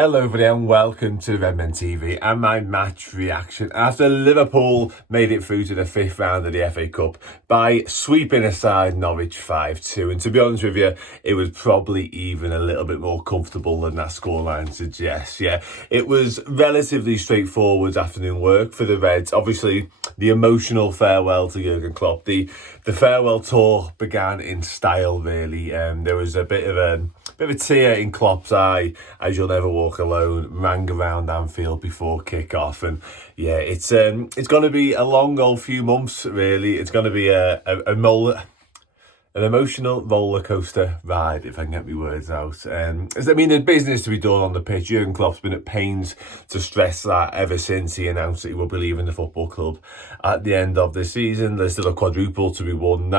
Hello everybody and welcome to Redmen TV and my match reaction after Liverpool made it through to the 5th round of the FA Cup by sweeping aside Norwich 5-2. And to be honest with you, it was probably even a little bit more comfortable than that scoreline suggests. Yeah, it was relatively straightforward afternoon work for the Reds. Obviously, the emotional farewell to Jurgen Klopp, the farewell tour began in style really. There was a bit of a tear in Klopp's eye as You'll Never Walk Alone rang around Anfield before kick-off. And yeah, it's going to be a long old few months really. It's going to be an emotional roller coaster ride, if I can get my words out. There's business to be done on the pitch. Jurgen Klopp's been at pains to stress that ever since he announced that he will be leaving the football club at the end of the season. There's still a quadruple to be won.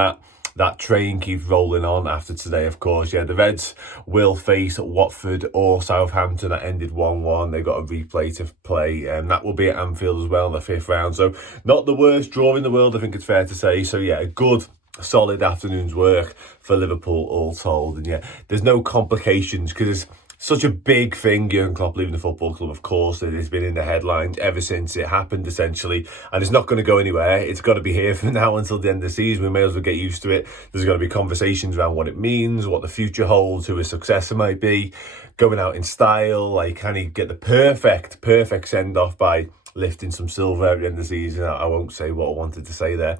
That train keeps rolling on after today, of course. Yeah, the Reds will face Watford or Southampton. That ended 1-1. They've got a replay to play, and that will be at Anfield as well in the 5th round. So not the worst draw in the world, I think it's fair to say. So yeah, a good solid afternoon's work for Liverpool all told. And yeah, there's no complications because it's such a big thing, Jurgen Klopp leaving the football club. Of course, it has been in the headlines ever since it happened, essentially. And it's not going to go anywhere. It's got to be here from now until the end of the season. We may as well get used to it. There's going to be conversations around what it means, what the future holds, who his successor might be, going out in style. Like, can he get the perfect send-off by lifting some silver at the end of the season? I won't say what I wanted to say there.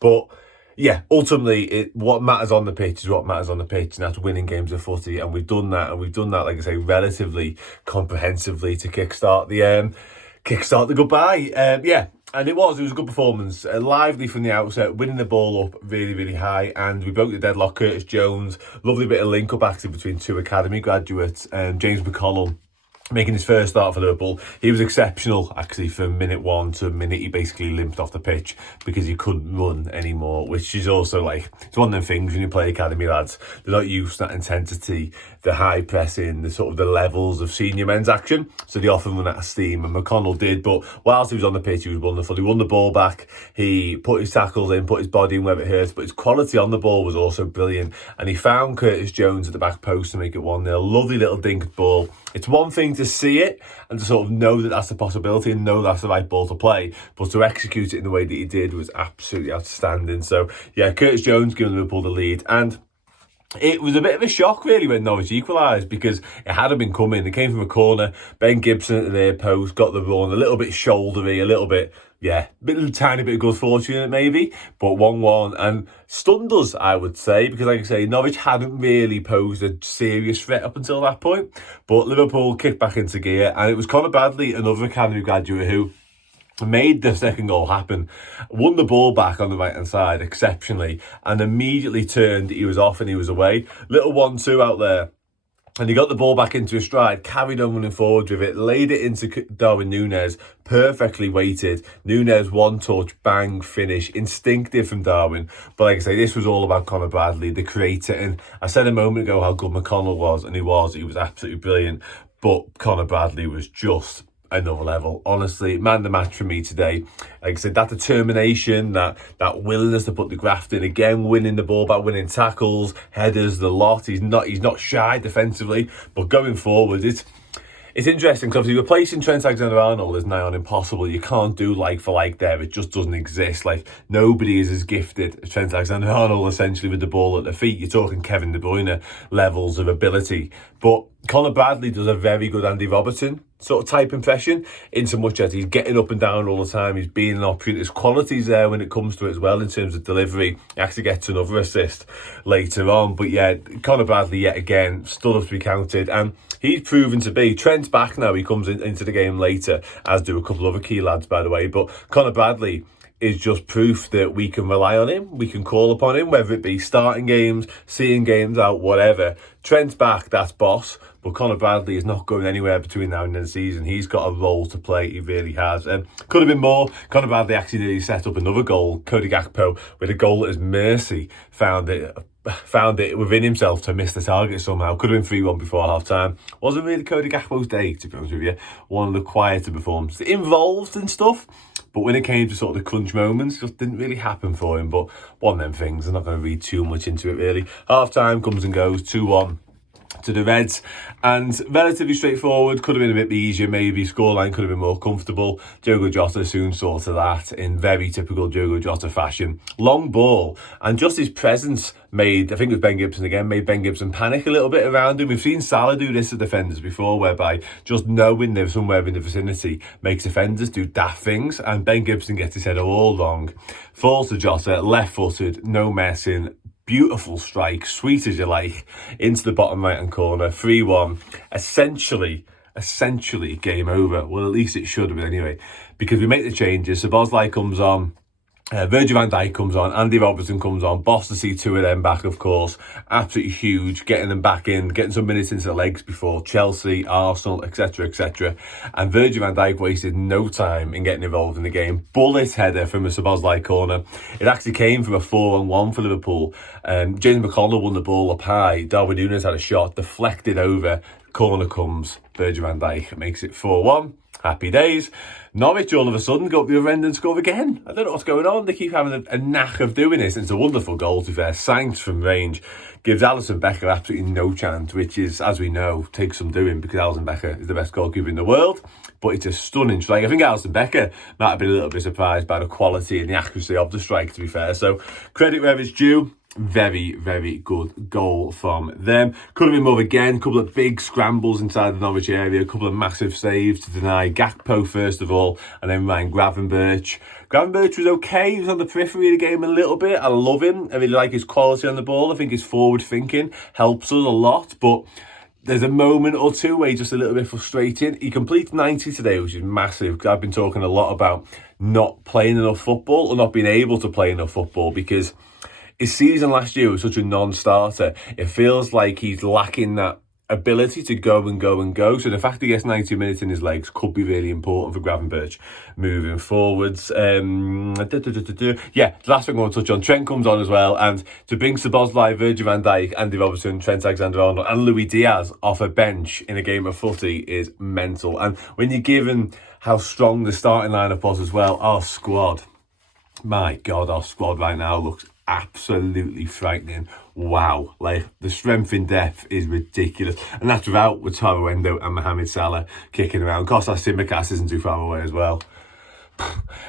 But yeah, ultimately, what matters on the pitch is what matters on the pitch, and that's winning games of footy. And we've done that, like I say, relatively comprehensively to kickstart the goodbye. Yeah, and it was a good performance, lively from the outset, winning the ball up really high, and we broke the deadlock. Curtis Jones, lovely bit of link up actually between two academy graduates, James McConnell making his first start for Liverpool. He was exceptional, actually, from minute one to minute he basically limped off the pitch because he couldn't run anymore, which is also like, it's one of them things when you play academy lads, they're not used to that intensity, the high pressing, the sort of the levels of senior men's action, so they often run out of steam, and McConnell did. But whilst he was on the pitch, he was wonderful. He won the ball back, he put his tackles in, put his body in where it hurts, but his quality on the ball was also brilliant, and he found Curtis Jones at the back post to make it 1-0. Lovely little dink ball. It's one thing to see it and to sort of know that that's a possibility and know that's the right ball to play, but to execute it in the way that he did was absolutely outstanding. So yeah, Curtis Jones giving Liverpool the lead, and it was a bit of a shock really when Norwich equalised because it hadn't been coming. It came from a corner, Ben Gibson at the near post, got the run, a little bit shouldery, a little bit, yeah, tiny bit of good fortune in it maybe, but 1-1 and stunned us, I would say, because like I say, Norwich hadn't really posed a serious threat up until that point, but Liverpool kicked back into gear, and it was Conor Bradley, another academy graduate who made the second goal happen, won the ball back on the right hand side exceptionally, and immediately turned. He was off and he was away. Little 1-2 out there, and he got the ball back into his stride, carried on running forward with it, laid it into Darwin Núñez, perfectly weighted. Núñez, one touch, bang, finish, instinctive from Darwin. But like I say, this was all about Conor Bradley, the creator. And I said a moment ago how good McConnell was, and he was absolutely brilliant. But Conor Bradley was just another level. Honestly, man the match for me today. Like I said, that determination, that willingness to put the graft in, again, winning the ball back, winning tackles, headers, the lot. He's not shy defensively, but going forward, it's interesting because obviously replacing Trent Alexander-Arnold is nigh on impossible. You can't do like for like there. It just doesn't exist. Like, nobody is as gifted as Trent Alexander-Arnold essentially with the ball at their feet. You're talking Kevin De Bruyne levels of ability. But Conor Bradley does a very good Andy Robertson sort of type impression, in so much as he's getting up and down all the time, he's being an opportunity. His quality's there when it comes to it as well in terms of delivery. He actually gets another assist later on. But yeah, Conor Bradley yet again stood up to be counted, and he's proven to be. Trent's back now, he comes into the game later, as do a couple of other key lads by the way, but Conor Bradley is just proof that we can rely on him, we can call upon him, whether it be starting games, seeing games out, whatever. Trent's back, that's boss, but Conor Bradley is not going anywhere between now and the end of the season. He's got a role to play, he really has. Could have been more. Conor Bradley actually nearly set up another goal. Cody Gakpo, with a goal at his mercy, found it within himself to miss the target somehow. Could have been 3-1 before half-time. Wasn't really Cody Gakpo's day, to be honest with you. One of the quieter performances. Involved and stuff, but when it came to sort of the crunch moments, just didn't really happen for him. But one of them things, I'm not going to read too much into it really. Half-time comes and goes, 2-1. to the Reds, and relatively straightforward. Could have been a bit easier, maybe. Scoreline could have been more comfortable. Diogo Jota soon sorted that in very typical Diogo Jota fashion. Long ball, and just his presence made, I think it was Ben Gibson again, made Ben Gibson panic a little bit around him. We've seen Salah do this to defenders before, whereby just knowing they're somewhere in the vicinity makes defenders do daft things, and Ben Gibson gets his head all wrong. Falls to Jota, left-footed, no messing, beautiful strike, sweet as you like, into the bottom right-hand corner, 3-1. Essentially game over. Well, at least it should have been anyway, because we make the changes. Szoboszlai comes on, Virgil van Dijk comes on, Andy Robertson comes on, boss to see two of them back, of course. Absolutely huge, getting them back in, getting some minutes into the legs before Chelsea, Arsenal, etc, etc. And Virgil van Dijk wasted no time in getting involved in the game. Bullet header from a Szoboszlai corner. It actually came from a 4-on-1 for Liverpool. James McConnell won the ball up high. Darwin Núñez had a shot, deflected over. Corner comes, Virgil van Dijk makes it 4-1. Happy days. Norwich all of a sudden go up the other end and score again. I don't know what's going on. They keep having a knack of doing this. And it's a wonderful goal, to be fair. Sainz from range gives Alisson Becker absolutely no chance, which is, as we know, takes some doing, because Alisson Becker is the best goalkeeper in the world. But it's a stunning strike. I think Alisson Becker might have been a little bit surprised by the quality and the accuracy of the strike, to be fair. So credit where it's due. Very, very good goal from them. Could have been more again. A couple of big scrambles inside the Norwich area. A couple of massive saves to deny Gakpo first of all, and then Ryan Gravenberch. Gravenberch was okay. He was on the periphery of the game a little bit. I love him. I really like his quality on the ball. I think his forward thinking helps us a lot. But there's a moment or two where he's just a little bit frustrating. He completes 90 today, which is massive, because I've been talking a lot about not playing enough football, or not being able to play enough football, because his season last year was such a non-starter. It feels like he's lacking that ability to go and go and go. So the fact he gets 90 minutes in his legs could be really important for Gravenberch moving forwards. Yeah, the last thing I want to touch on, Trent comes on as well, and to bring Szoboszlai, Virgil van Dijk, Andy Robertson, Trent Alexander-Arnold and Luis Diaz off a bench in a game of footy is mental. And when you're given how strong the starting lineup was as well, our squad, my God, our squad right now looks absolutely frightening. Wow, like the strength in depth is ridiculous, and that's without Wataru Endo and Mohamed Salah kicking around. Kostas Tsimikas isn't too far away as well.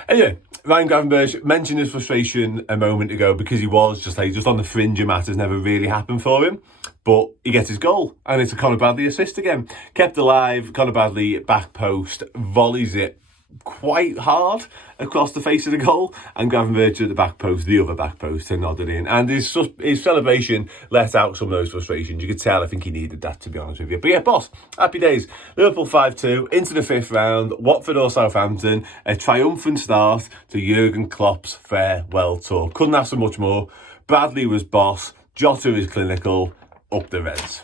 Anyway, Ryan Gravenberch mentioned his frustration a moment ago, because he was just on the fringe of matters, never really happened for him. But he gets his goal, and it's a Conor Bradley assist again. Kept alive, Conor Bradley back post, volleys it quite hard across the face of the goal, and Gravenberch at the back post, the other back post, to nod it in. And his celebration let out some of those frustrations. You could tell, I think he needed that, to be honest with you. But yeah, boss, happy days. Liverpool 5-2 into the fifth round. Watford or Southampton. A triumphant start to Jurgen Klopp's farewell tour. Couldn't ask for much more. Bradley was boss. Jota is clinical. Up the Reds.